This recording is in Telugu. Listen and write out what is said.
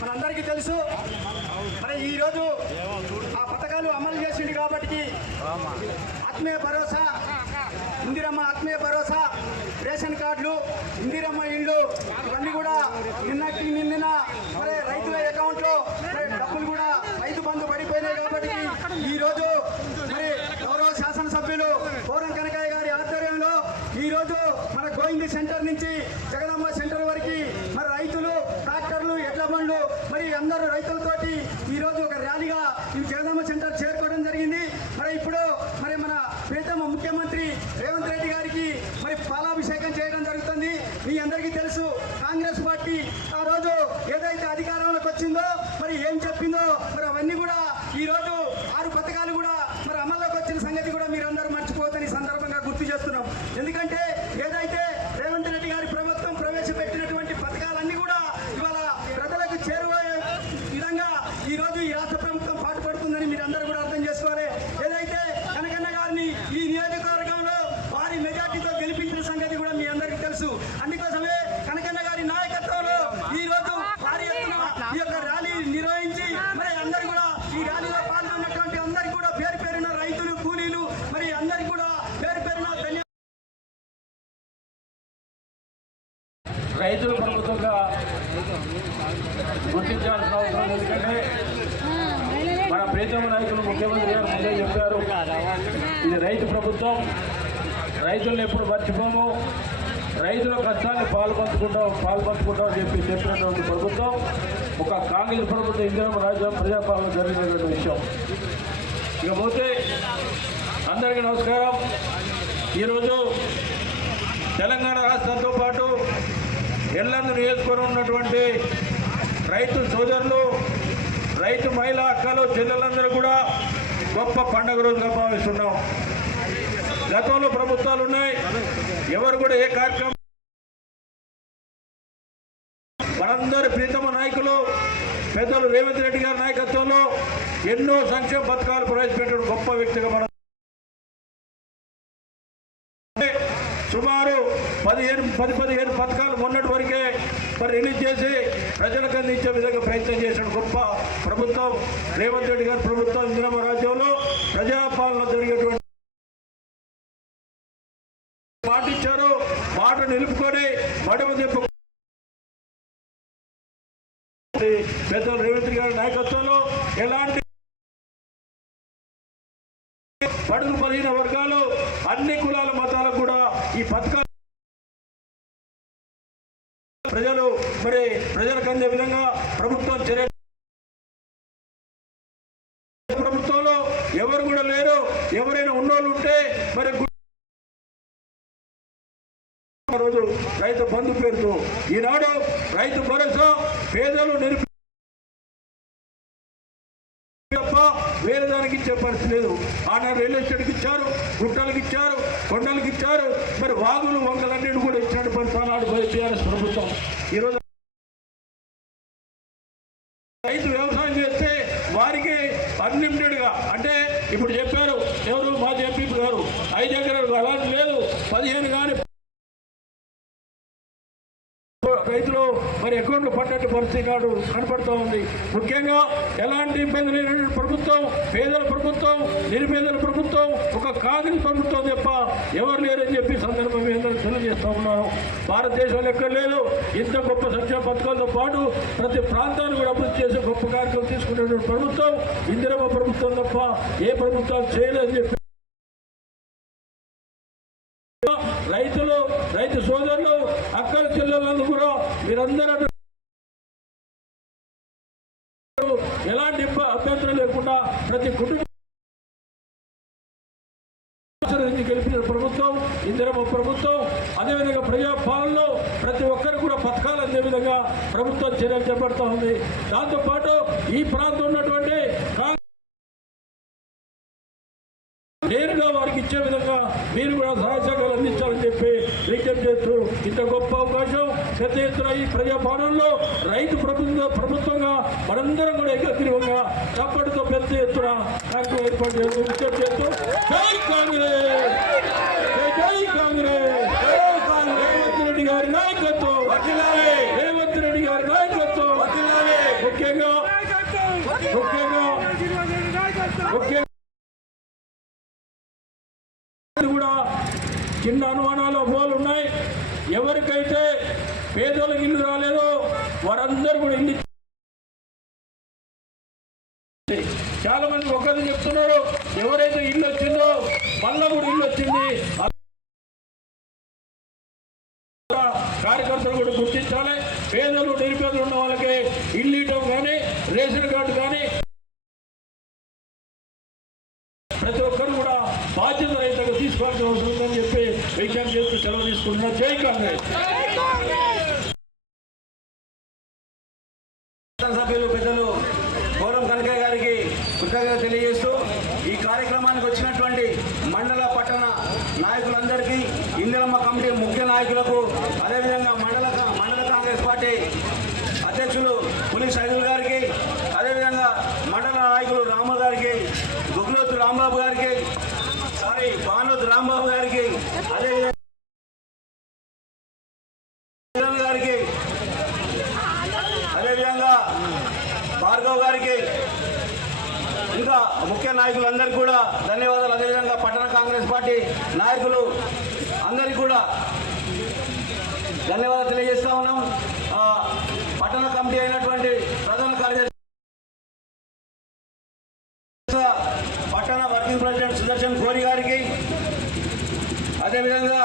మనందరికీ తెలుసు మరి ఈరోజు ఆ పథకాలు అమలు చేసిండు కాబట్టి ఆత్మీయ భరోసా. ఇందిరమ్మ ఆత్మీయ భరోసా. రేషన్ కార్డులు ఇందిరమ్మ ఇండ్లు ఇవన్నీ కూడా నిన్నటి నిన్న మరి రైతుల అకౌంట్లో. డబ్బులు కూడా రైతు బంధు పడిపోయినాయి కాబట్టి ఈ రోజు మరి గౌరవ శాసనసభ్యులు పౌరం కనకయ్య గారి ఆధ్వర్యంలో ఈ రోజు మన గోవింద్ సెంటర్ నుంచి జగదమ్మ సెంటర్ వరకు మరి రైతులు ట్రాక్టర్లు ఎడ్ల బండ్లు మరి అందరూ రైతులతోటి ఈ రోజు ఒక ర్యాలీగా ఈ జగదమ్మ సెంటర్ చేరు జరిగింది మరి ఇప్పుడు మరి మన ప్రీతమ ముఖ్యమంత్రి రేవంత్ రెడ్డి గారికి మరి పాలాభిషేకం చేయడం జరుగుతుంది మీ అందరికీ తెలుసు కాంగ్రెస్ పార్టీ ఆ రోజు ఏదైతే అధికారంలోకి వచ్చిందో మరి ఏం చెప్పిందో మరి అవన్నీ కూడా ఈ రోజు ఆరు పథకాలు కూడా మరి అమల్లోకి వచ్చిన సంగతి కూడా మీరందరూ మర్చిపోతని సందర్భంగా గుర్తు చేస్తున్నాం. ఎందుకంటే ఏదైతే రేవంత్ రెడ్డి గారి ప్రభుత్వం ప్రవేశపెట్టినటువంటి పథకాలన్నీ కూడా ఇవాళ ప్రజలకు చేరువయ్యే విధంగా ఈ రోజు ఈ రాష్ట్ర ప్రభుత్వం పాటుపడుతుందని మీరు అందరూ కూడా అర్థం చేసుకోవాలి ఏదైతే కనకన్న గారిని ఈ నియోజకవర్గంలో భారీ మెజార్టీతో గెలిపించిన సంగతి కూడా మీ అందరికీ తెలుసు అందుకోసమే కనకన్న గారి నాయకత్వంలో ఈ రోజు భారీ ఎత్తున ఈ యొక్క ర్యాలీ నిర్వహించి మరి అందరు కూడా ఈ ర్యాలీలో పాల్గొన్నటువంటి అందరికీ కూడా పేరు పేరున రైతులు కూలీలు మరి అందరికీ కూడా పేరు పేరున ధన్యవాదాలు రైతుల ప్రభుత్వంగా గుర్తించాల్సిన అవసరం ఉంది. ఎందుకంటే మన ప్రీతమ నాయకులు ముఖ్యమంత్రి చెప్పారు. ఇది రైతు ప్రభుత్వం. రైతులను ఎప్పుడు మర్చిపోము. రైతుల కష్టాన్ని పాల్పంచుకుంటాం పాల్పంచుకుంటాం అని చెప్పి చెప్పినటువంటి ప్రభుత్వం ఒక కాంగ్రెస్ ప్రభుత్వం ఇందిరమ్మ రాజ్యం ప్రజాపాలన జరిగినటువంటి విషయం. ఇకపోతే అందరికీ నమస్కారం. ఈరోజు తెలంగాణ రాష్ట్రంతో పాటు ఎల్లందు నియోజకవర్గం ఉన్నటువంటి రైతు సోదరులు రైతు మహిళా అక్కలు చెల్లెలందరూ కూడా గొప్ప పండుగ రోజుగా భావిస్తున్నాం గతంలో ప్రభుత్వాలు ఉన్నాయి. ఎవరు కూడా ఏ కార్యక్రమం మనందరి ప్రీతమ నాయకులు పెద్దలు రేవంత్ రెడ్డి గారి నాయకత్వంలో ఎన్నో సంక్షేమ పథకాలు ప్రవేశపెట్టిన గొప్ప వ్యక్తిగా మనం సుమారు పదిహేను పది పదిహేను పథకాలు మొన్నటి వరకే మరి రిలీజ్ చేసి ప్రజలకు అందించే విధంగా ప్రయత్నం చేసిన గొప్ప ప్రభుత్వం రేవంత్ రెడ్డి గారి ప్రభుత్వం ఇందిరమ్మ రాజ్యంలో ప్రజాపాలన జరిగేటువంటి పాటించారు. మాట నిలుపుకొని మడమ చెప్పు పెద్దలు రేవంత్ గారి నాయకత్వంలో ఎలాంటి పడుగు పదిహేను వర్గాలు అన్ని కులాల ప్రజలు మరి ప్రజలకు అందే విధంగా ప్రభుత్వం చర్య ప్రభుత్వంలో ఎవరు కూడా లేరు. ఎవరైనా ఉన్నోళ్ళు ఉంటే మరి రోజు రైతు బంధు పేరుతో ఈనాడు రైతు భరోసా పేదలు నిరుపి తప్ప వేరే దానికి ఇచ్చే పరిస్థితి లేదు. ఆనాడు రియల్ ఎస్టేట్కి ఇచ్చారు గుట్టలకు ఇచ్చారు కొండలకు ఇచ్చారు. మరి వాగులు వంకలన్నీ కూడా ఇచ్చినట్టు పరిస్థితి ఆనాడు టీఆర్ఎస్ ప్రభుత్వం ఈరోజు రైతు వ్యవసాయం చేస్తే వారికి అన్లిమిటెడ్గా. అంటే ఇప్పుడు చెప్పారు ఎవరు? మా చెప్పి గారు. ఐదు ఎకరాలు అలాంటి లేదు. పదిహేను కానీ రైతులు మరి అకౌంట్లు పడ్డట్టు పరిస్థితి నాడు కనపడుతూ ఉంది. ముఖ్యంగా ఎలాంటి ఇబ్బంది లేనటువంటి ప్రభుత్వం పేదల ప్రభుత్వం నిరుపేదల ప్రభుత్వం ఒక కాంగ్రెస్ ప్రభుత్వం తప్ప ఎవరు లేరని చెప్పి సందర్భం మీ అందరూ తెలియజేస్తా ఉన్నాను. భారతదేశంలో ఎక్కడ లేదు ఇంత గొప్ప సంక్షేమ పథకాలతో పాటు ప్రతి ప్రాంతాన్ని కూడా అభివృద్ధి చేసే గొప్ప కార్యక్రమం తీసుకునేటువంటి ప్రభుత్వం ఇందిరమ్మ ప్రభుత్వం తప్ప ఏ ప్రభుత్వాలు చేయలేదని చెప్పి రైతులు రైతు సోదరులు అక్కల చెల్లెలందరూ కూడా మీరందరూ ఎలాంటి అభ్యంతరం లేకుండా ప్రతి కుటుంబం గెలిపిన ప్రభుత్వం ఇందిరమ్మ ప్రభుత్వం అదేవిధంగా ప్రజాపాలనలో ప్రతి ఒక్కరు కూడా పథకాలు అందే విధంగా ప్రభుత్వం చర్యలు చేపడుతూ ఉంది. దాంతోపాటు ఈ ప్రాంతం ఉన్నటువంటి నేరుగా వారికి వారికి ఇచ్చే విధంగా మీరు కూడా సహాయ సహకారాలు అందించాలని చెప్పి విజ్ఞప్తి చేస్తూ ఇంత గొప్ప అవకాశం పెద్ద ఎత్తున ఈ ప్రజాపాలనలో రైతు ప్రభుత్వ ప్రభుత్వంగా మనందరం కూడా ఏకగ్రీవంగా చప్పటితో పెద్ద ఎత్తున నాకు ఏర్పాటు చేస్తూ విజ్ఞప్తి చేస్తూ జై కాంగ్రెస్! జై కాంగ్రెస్! రేవంత్ రెడ్డి గారి నాయకత్వం! రేవంత్ రెడ్డి గారి నాయకత్వం! ముఖ్యంగా ముఖ్యంగా ముఖ్యంగా కూడా చిన్న అనుమానాలు అపోహలు ఉన్నాయి. ఎవరికైతే పేదోళ్ళకి ఇల్లు రాలేదో వారందరూ కూడా ఇల్లు చాలా మంది ఎవరైతే ఇల్లు వచ్చిందో మళ్ళా ఇల్లు వచ్చింది కార్యకర్తలు కూడా గుర్తించాలి. పేదలు నిరుపేదలు ఉన్న వాళ్ళకి ఇల్లు ఇవ్వడం కానీ రేషన్ కార్డు కానీ ప్రతి ఒక్కరు కూడా బాధ్యత రైతులకు తీసుకోవాల్సిన అవసరం ఉందని చెప్పి విజ్ఞప్తి చేస్తూ సెలవు తీసుకుంటున్నారు జై కాంగ్రెస్ సభ్యులు పెద్దలు గౌరవం కనకయ్య గారికి కృతజ్ఞత తెలియజేస్తూ ఈ కార్యక్రమానికి వచ్చినటువంటి మండల పట్టణ నాయకులందరికీ ఇందిరమ్మ కమిటీ ముఖ్య నాయకులకు అదేవిధంగా మండల మండల కాంగ్రెస్ పార్టీ అధ్యక్షులు పులి సైదుల్ గారికి అదేవిధంగా మండల నాయకులు రాము గారికి గుగ్లోతు రాంబాబు గారికి సారీ భానోత్ రాంబాబు గారికి అదేవిధంగా కిరణ్ గారికి అదేవిధంగా భార్గవ్ గారికి ఇంకా ముఖ్య నాయకులందరికీ కూడా ధన్యవాదాలు. అదేవిధంగా పట్టణ కాంగ్రెస్ పార్టీ నాయకులు అందరికీ కూడా ధన్యవాదాలు తెలియజేస్తా ఉన్నాం. పట్టణ కమిటీ అయినటువంటి ప్రధాన కార్యదర్శి పట్టణ వర్కింగ్ ప్రెసిడెంట్ సుదర్శన్ కోరి గారికి. అదేవిధంగా